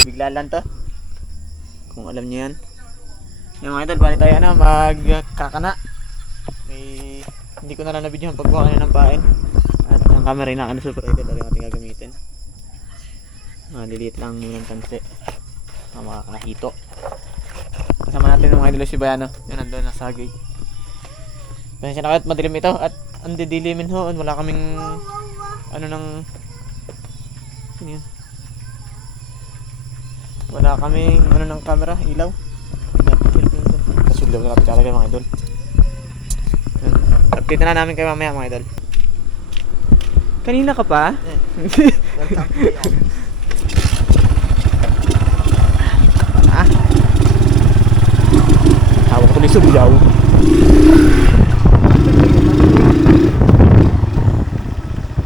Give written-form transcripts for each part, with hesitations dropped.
Bigla lang to. Kung alam niyo yan. Yung mga idol, bali tayo na magkakana. Hindi ko na lang na-video ang pagbuha ng pain. At ang camera na super idol na rin ating gagamitin. Liliit lang muna ng tanse. Makakahito. Kasama natin ng mga idol si Bayano. Yun nandun, nasa gate. Pasensya na kayo at madilim ito. At ang didilimin ho. Wala kaming wala kaming ng camera, ilaw. Kasulaw na talaga mga idol. Update na namin kayo mamaya mga idol. Kanina ka pa? Hawak ko ni Subiyaw.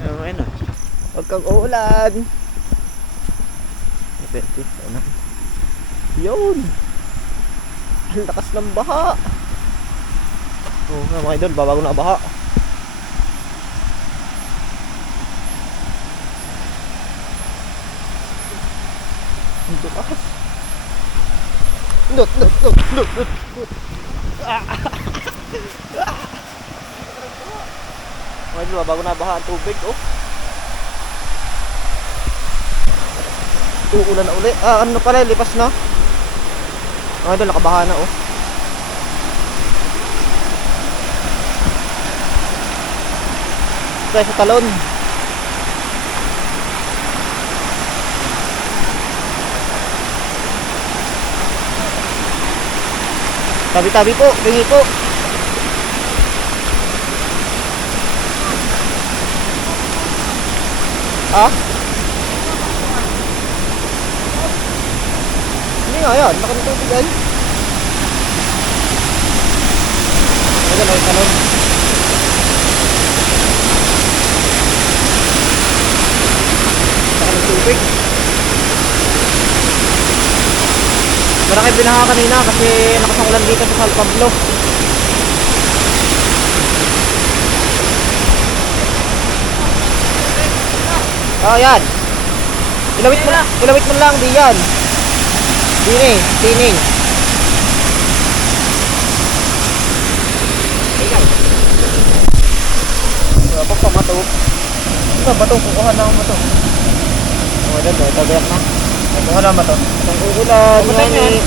Ayun na. Huwag kang uulan. Yun. Ang lakas ng baha. Mga idol, babago na baha. Ang lakas. Dot. Mga idol, babago na baha ang tubig. Uulan na uli. Ano pala, lipas na. Mga idol, nakabaha na Tayo sa talon. Tabi-tabi po, bingi po. Hindi nga yan, nakanitubig ay. Ayan, ay talon. Nakanitubig. Marami binaha kanina kasi nakasangulan dito sa San Pablo. Yan. Ilawit mo lang, di yan. Tining. Apa pa mato? Ito bato, kukuha na ang bato. Ito, tagayak na. Kukuha na ang bato. Ang uulan, ngani.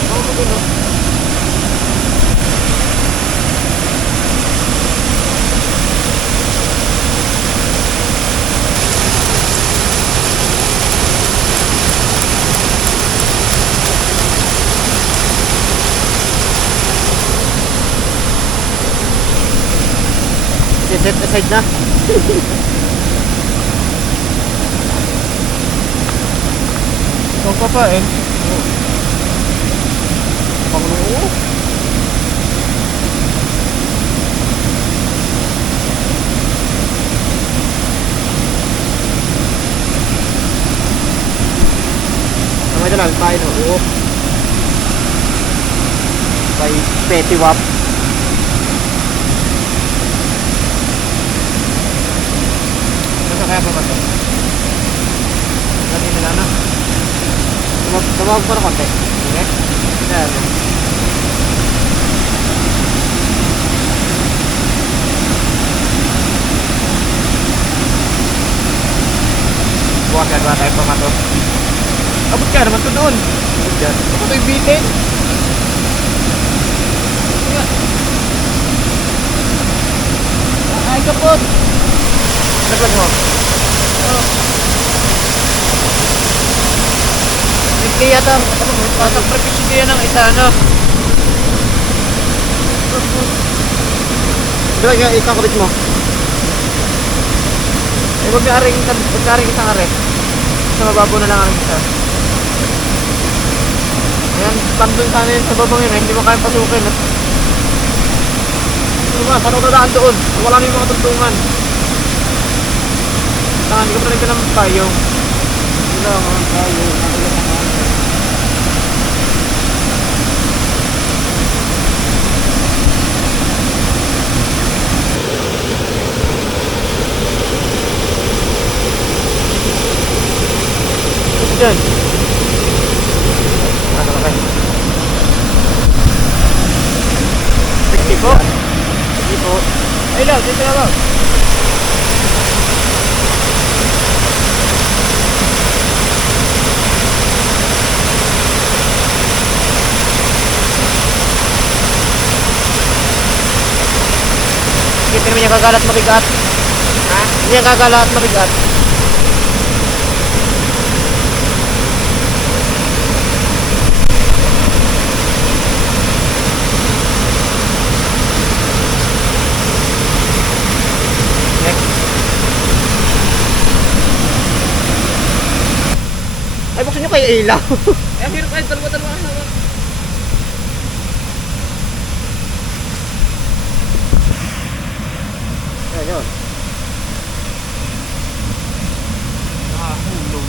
Set aside na. Ikaw pa pa eh. Pangluo. Namay ito lang, pain o. By Petty Wap. Kaya pa ba ito? Kanina na na. Tumawag pa na konti. Okay? Kaya ano? Bukas yan ba tayo pa mato? Abot ka naman ito doon. Abot dyan. Ako ito yung bitin. Ay kapot. Naglag mo? Nagli yata. Pasang prepisyon yan ng isa na. Diba ikakabit mo? Huwag na aring isang are. Sa mababo na lang aring isa. Ayan, pandun sana yun sa babang yun. Hindi mo kayang pasukin. Saan ako dadaan doon? Wala na yung mga tuntungan. Hindi ko talaga ng payong. Wala mga payong. Diyan. po. Sige po. Ay lang, dito na lang. Hindi naman niya kagalat mabigat. Ha? Hindi niya kagalat mabigat. Ay, buksan nyo kayo ilaw. Eh, hirap kayo, dalawa-dalawa ka hawak. Ayan, yun. Nakahulog.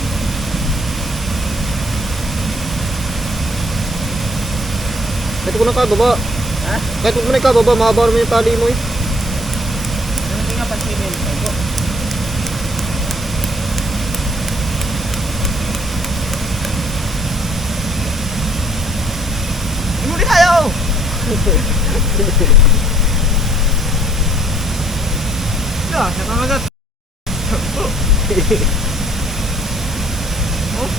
Kahit ko na ka, baba. Ha? Kahit ko na ka, baba. Mahaba naman yung tali mo eh. Ano nga pansinin? Tago. Huli tayo! Ya, nakakagat. Oh?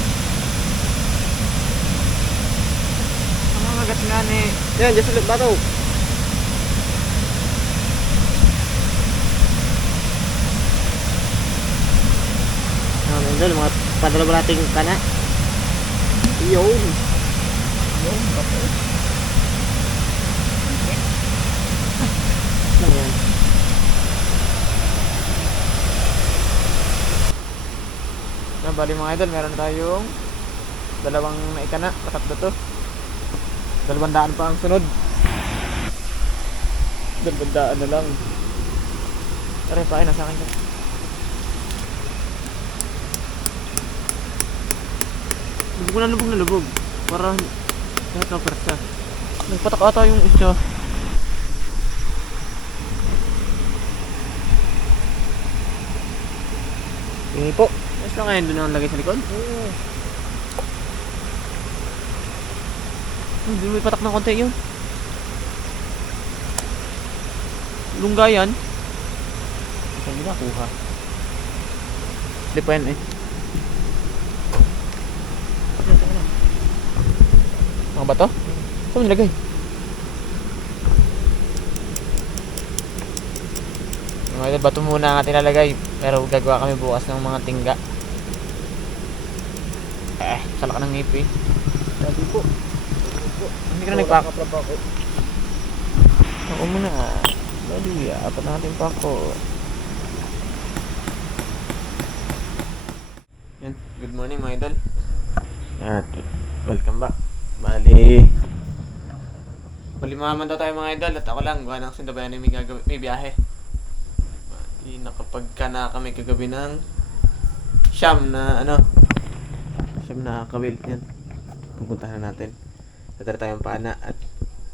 Nakakagat nga ni. Yan, just ulit bato. Idol, mga padala nating kana. Yun. Yung, okay. Lang yan. Bali mga idol, meron tayong dalawang naikana, patatlo to. 200 pa ang sunod. 200 na lang. Tara, pain na sa akin. Lubog na lubog na lubog. Para kahit na persa. Nagpatak ata yung isa. Ini po. Ayos lang ngayon doon ang lagay sa likod. Oo. Hindi may patak ng konti yun. Lunggayan. Saan nila kuha? Hindi pa yan eh. Mga bato? Saan mo nilagay? Mga idol, bato muna ang ating lalagay. Pero gagawa kami bukas ng mga tingga. Salak ng ngipi. Sabi ko. Hindi ka na nagpak. Nagpakatrabaho. Ako muna. Dali, apat natin pa ako. Yan, good morning mga idol. At welcome back. Bali maman daw tayo mga idol. At ako lang, gawa ng sindabayan na may biyahe. Bali, nakapagka na kami kagabi ng siyam na kabil. Yan, pupuntahan na natin. Tatara tayong pana at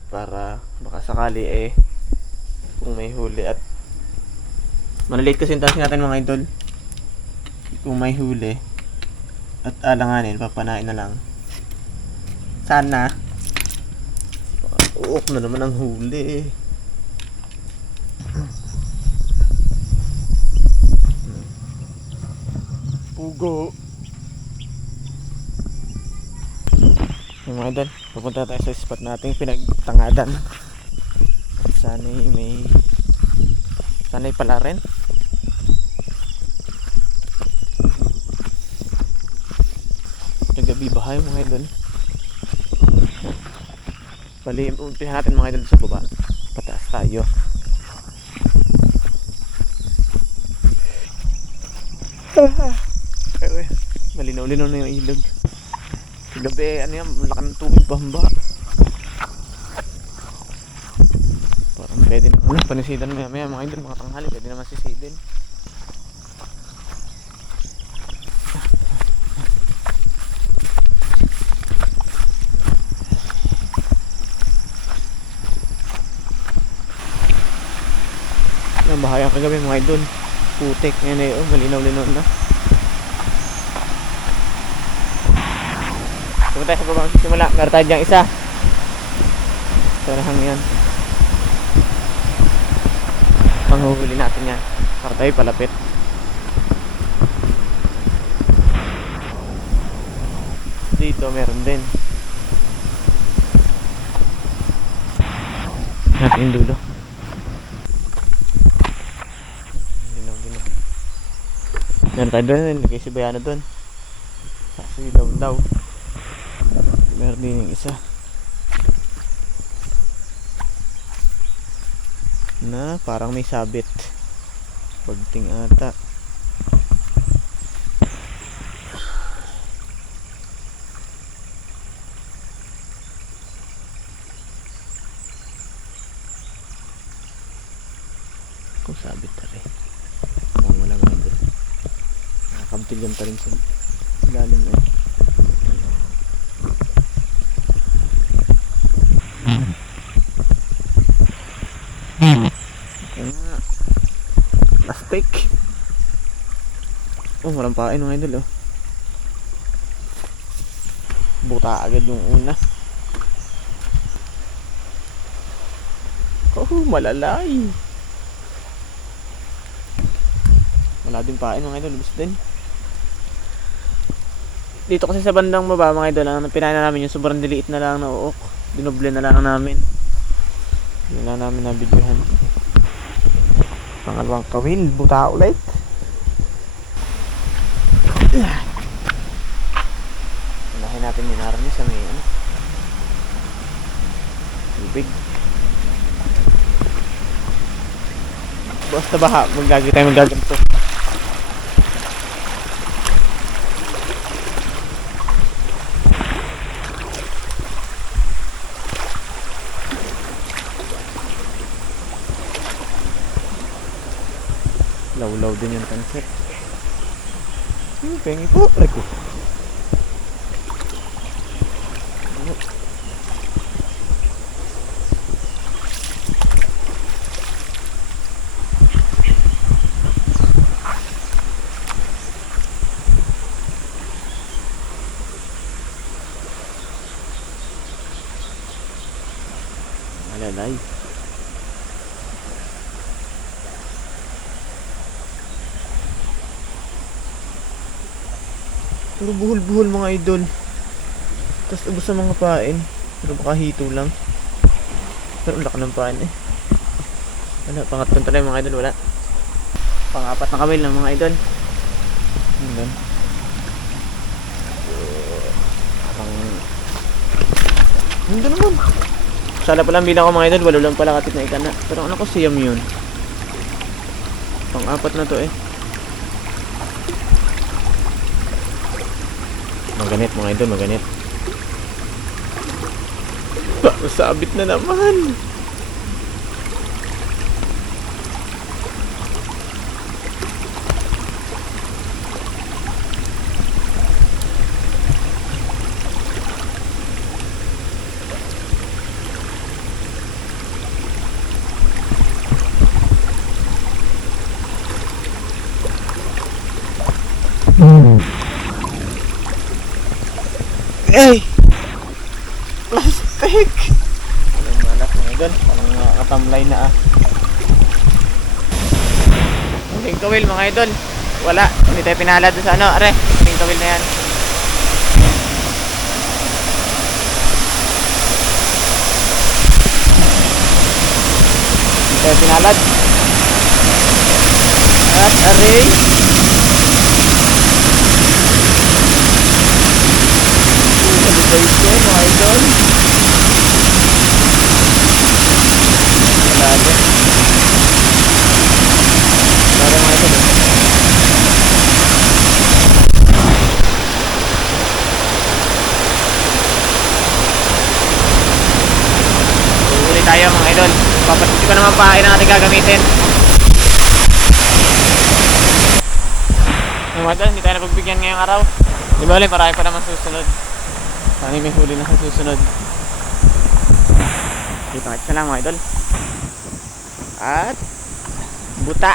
para baka sakali kung may huli at malilate kasi yung task natin mga idol. Kung may huli at alanganin, papanain na lang. Sana uok na naman ang huli. Pugo. Yung mga idol, pupunta tayo sa spot nating pinagtangadan. Sana'y pala rin. Nagabi bahay mga idol. Bali, umpihan natin mga idol sa baba. Pataas tayo. Malinaw-linaw na yung ilog. Gabi, ano yan, malaki ng tubig bamba. Parang pwede na, panisidan maya mga idol, mga tanghali, pwede naman sisidin. Yan, bahaya kagabi mga idol. Putik, yan malinaw-linaw na. Pumunta tayo sa babang simula. Meron tayo diyang isa. Sarahang yan. Panghuhuli natin yan para tayo palapit. Dito meron din. Natin yung dulo. Ginaw. Meron tayo doon, nagay si Bayano doon. Kasi daw. Meron din yung isa. Na parang may sabit. Pagting ata. Kung sabit na rin. Mukhang wala nga doon. Nakakabtilyan pa rin sa lalim eh. Plastic. Oh, walang pain mga idol oh. Buta agad yung una. Oh, malalay. Wala din pain mga idol, lubos din. Dito kasi sa bandang baba mga idol, ang pinain na namin yung sobrang diliit na lang na uok. Dinoble na lang namin. Hindi na namin nabidyohan. Pangalawang kawil, buta ulit. Unahin natin yung naroon sa may ano, tubig. Basta baha, magaganto. Law din yung pansit. Pengi po. Reko. Malalay. Puro buhol-buhol mga idol. Tapos ubos sa mga pain. Pero baka hito lang. Pero laki ng pain eh. Wala, pangatlong talay mga idol, wala. Pang-apat na kawil ng mga idol. Hanggang. Hanggang naman. Sala pa lang bilang ko mga idol, walo lang pala katit na ikan na. Pero ano ko siyam yun. Pang-apat na to eh. Maganit mga idol, maganit. Sabit na naman. Ay! Plastic! Walang malak mga idol. Parang nakatamlay na ah. Huling kawil mga idol. Wala. Hindi tayo pinala doon sa ano. Are, huling kawil na yan. Hindi tayo pinalad. At aray. Ito mga idol. Malalo. Malalo mga idol. Uli tayo mga idol. Papatuti ko naman pahain na natin gagamitin. Mga idol, hindi tayo napagbigyan ngayong araw. Di ba ulit, marami pa naman susunod. Sana may huli na sa susunod. Kita-kita lang mga idol. At buta.